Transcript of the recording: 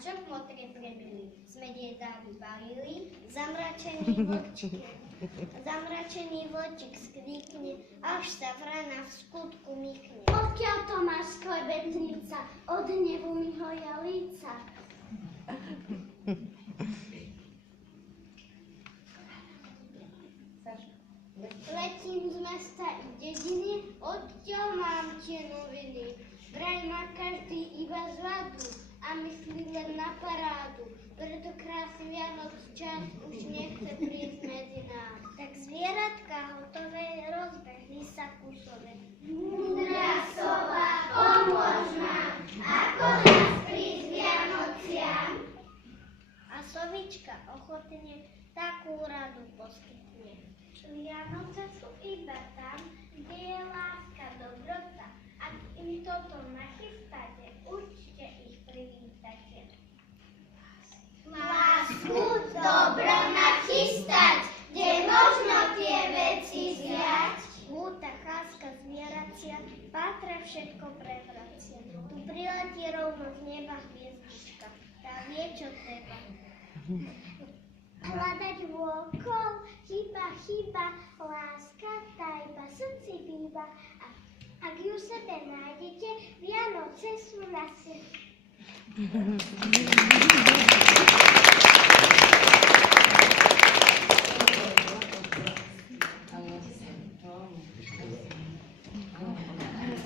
čo kmotrie prebili, sme dieda vybalili, zamračený vlčík skríkne, až sa vrana v skutku mykne. Odkiaľ to máš klebetnica, od hnevu mi hoja líca. Letím z mesta i dediny, odtiaľ mám tie noviny. Vraj má každý iba zvadu a myslí len na parádu. Preto krásny Vianoc čas už nechce prísť medzi nás. Tak zvieratka hotové, rozbehli sa kusové. Múdra sova, pomôž nám, ako nás prísť Vianociam. A sovička ochotne takú radu poskytne. Vianoce sú iba tam, kde je láska, dobrota. Ak im toto nachystáte, určite ich privítate. Lásku, dobro nachystať, kde možno tie veci zjať. Tá cháska zvieracia, pátra všetko prevracia. Tu priletí rovno z neba hviezdička, tá vie, čo treba. Hľadať vôkol, chyba, láska, tá iba srdci býva. A ak ju sebe nájdete, Vianoce sú na srdci.